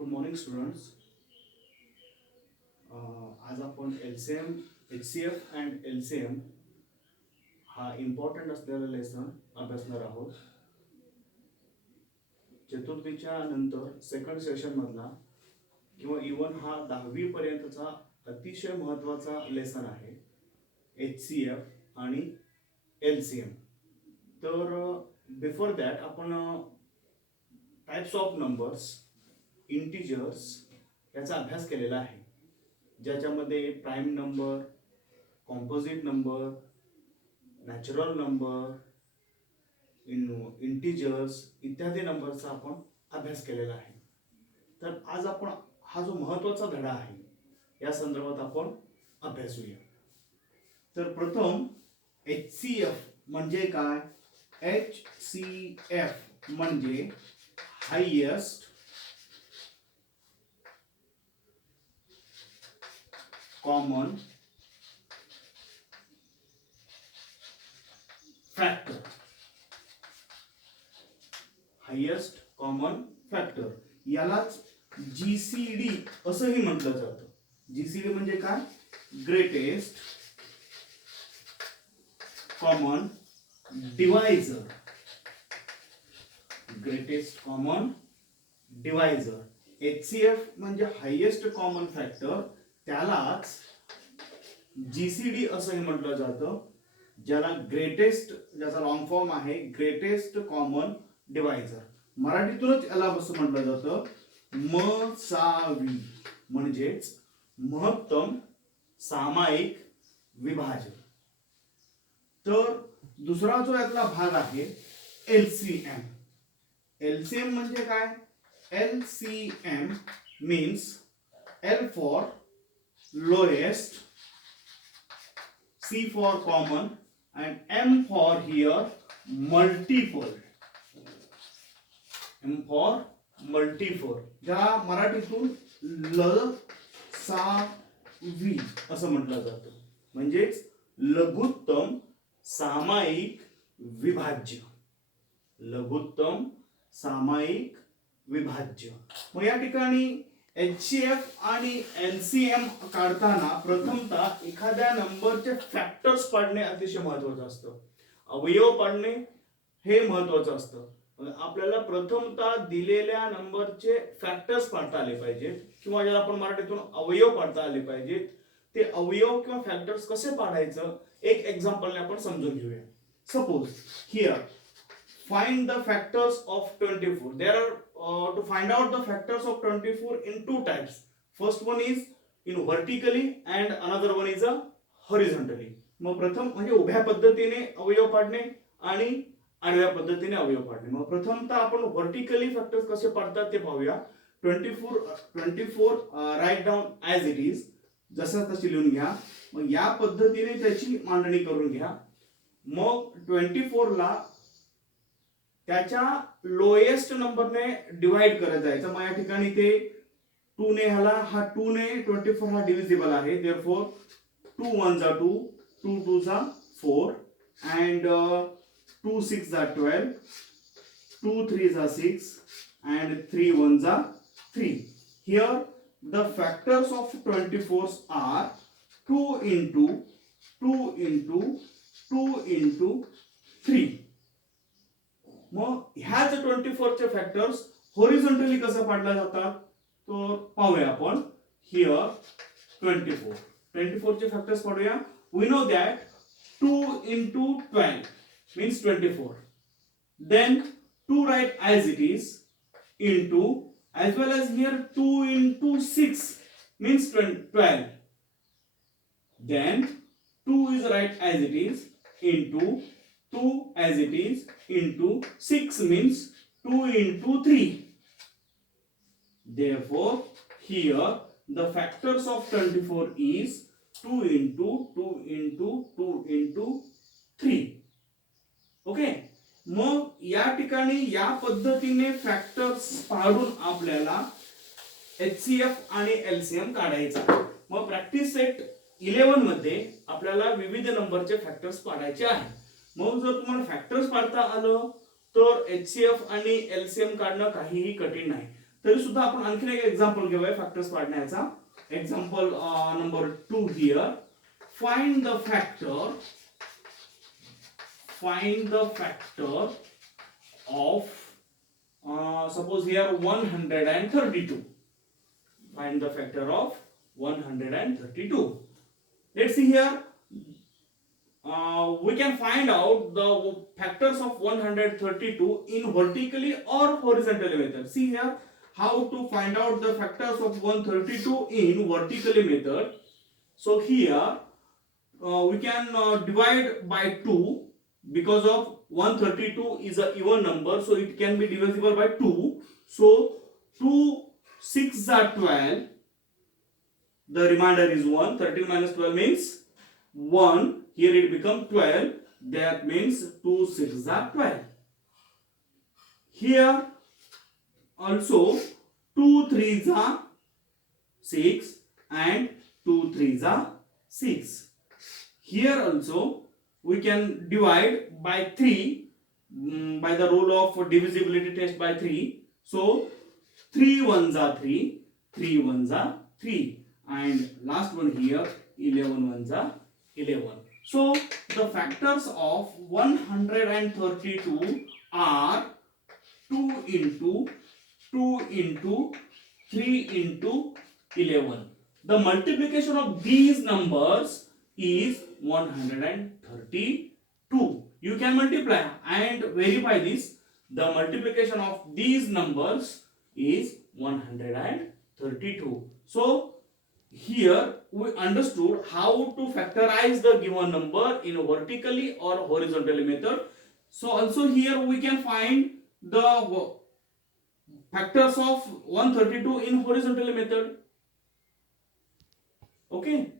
Good morning students. आज आपण LCM, HCF and LCM हा इम्पॉर्टंट असलेला लेसन अभ्यासणार आहोत. चतुर्थीच्या नंतर सेकंड सेशन मधला किंवा इवन हा 10वी पर्यंतचा अतिशय महत्त्वाचा लेसन आहे HCF आणि LCM. तर बिफोर दॅट आपण टाइप्स ऑफ नंबर्स, इंटिजर्स याचा अभ्यास केलेला आहे, ज्याच्यामध्ये prime number, composite number, natural number, integers इत्यादी नंबरचा आपण अभ्यास केलेला आहे. तर आज आपण हा जो महत्त्वाचा धडा आहे या संदर्भात आपण अभ्यासूया. तर प्रथम HCF म्हणजे काय? HCF म्हणजे highest common factor. Highest common factor यालाच GCD असंही म्हटलं जातं. GCD म्हणजे काय? Greatest common divisor. Greatest common divisor. HCF म्हणजे हायेस्ट कॉमन फॅक्टर, त्यालाच GCD असंही म्हटलं जातं, ज्याला ग्रेटेस्ट, ज्याचा लॉंग फॉर्म आहे ग्रेटेस्ट कॉमन डिवायझर. मराठीतूनच याला असं म्हटलं जातं MSAVI, म्हणजेच महत्तम सामायिक विभाजन. तर दुसरा जो यातला भाग आहे LCM. LCM म्हणजे काय? LCM means L for lowest, C for common and M for here multiple. M for multiple, ज्याला मराठीतून LSAVI असं म्हटलं जातं, म्हणजेच लघुत्तम सामायिक विभाज्य. लघुत्तम सामायिक विभाज्य. मग या ठिकाणी HCF आणि LCM काढताना प्रथमतः एखाद्या नंबरचे फॅक्टर्स पाडणे अतिशय महत्त्वाचं असतं. अवयव पाडणे हे महत्त्वाचं असतं. आपल्याला प्रथमतः दिलेल्या नंबरचे फॅक्टर्स पाडता आले पाहिजेत, किंवा ज्याला आपण मराठीतून अवयव पाडता आले पाहिजेत. ते अवयव किंवा फॅक्टर्स कसे पाडायचं एक एक्झाम्पलने आपण समजून घेऊया. Suppose here find the factors of 24. There are to find out the factors of 24 in two types. First one is in vertically and another one is a horizontally. मग प्रथम म्हणजे उभ्या पद्धतीने अवयव पाडणे आणि आडव्या पद्धतीने अवयव पाडणे. मग प्रथमतः आपण वर्टिकली फॅक्टर्स कसे पाडतात ते पाहूया. 24 write down as it is, जसं तसे लिहून घ्या. मग या पद्धतीने त्याची मांडणी करून घ्या. मग 24 ला त्याच्या लोएस्ट नंबरने डिवाइड करत जायचं. मग या ठिकाणी ते 2 ने ह्याला, हा 2 ने 24 हा डिव्हिजिबल आहे. देअरफॉर 2 1 जा 2, 2 2 जा 4 and 2 6 जा 12, 2 3 जा 6 and 3 1 जा 3. Here the factors of 24 are 2 into 2 into 2 into 3. मग ह्याच 24 चे फॅक्टर्स हॉरिझॉन्टली कसं पाडला जातात तो पाहूया आपण. हियर 24 चे फॅक्टर्स पाडूया. We know that 2 into 12 means 24. Then 2 write as it is into, as well as here 2 into 6 means 12. Then 2 is write as it is into 2 as it is into 6 means 2 into 3. Therefore here the factors of 24 is 2 into 2 into 2 into 3. Okay. मग या ठिकाणी या पद्धतीने factors पाडून आपल्याला HCF आणि LCM काढायचा. मग प्रॅक्टिस सेट 11 मध्ये आपल्याला विविध नंबरचे फॅक्टर्स पाडायचे आहेत. मग जर तुम्हाला फॅक्टर्स पाडता आलं तर HCF आणि LCM काढणं काहीही कठीण नाही. तरी सुद्धा आपण आणखीन एक एक्झाम्पल घेऊया फॅक्टर्स काढण्याचा. Example number 2 here. Find the factor of suppose here 132. Find the factor of 132. Let's see here. We can find out the factors of 132 in vertically or horizontally method. See here how to find out the factors of 132 in vertically method. So here we can divide by 2 because of 132 is a even number, so it can be divisible by 2. So 2 6 are 12. The remainder is 1. 13 minus 12 means 1. Here it becomes 12. That means 2 6 are 12. Here also 2 3s are 6 and 2 3s are 6. Here also we can divide by 3 by the rule of divisibility test by 3. So 3 1s are 3, 3 1s are 3, and last one here 11 1s are 11. So the factors of 132 are 2 into 2 into 3 into 11. The multiplication of these numbers is 132. You can multiply and verify this. The multiplication of these numbers is 132. So here we understood how to factorize the given number in a vertically or horizontally method. So also here we can find the factors of 132 in horizontally method. Okay.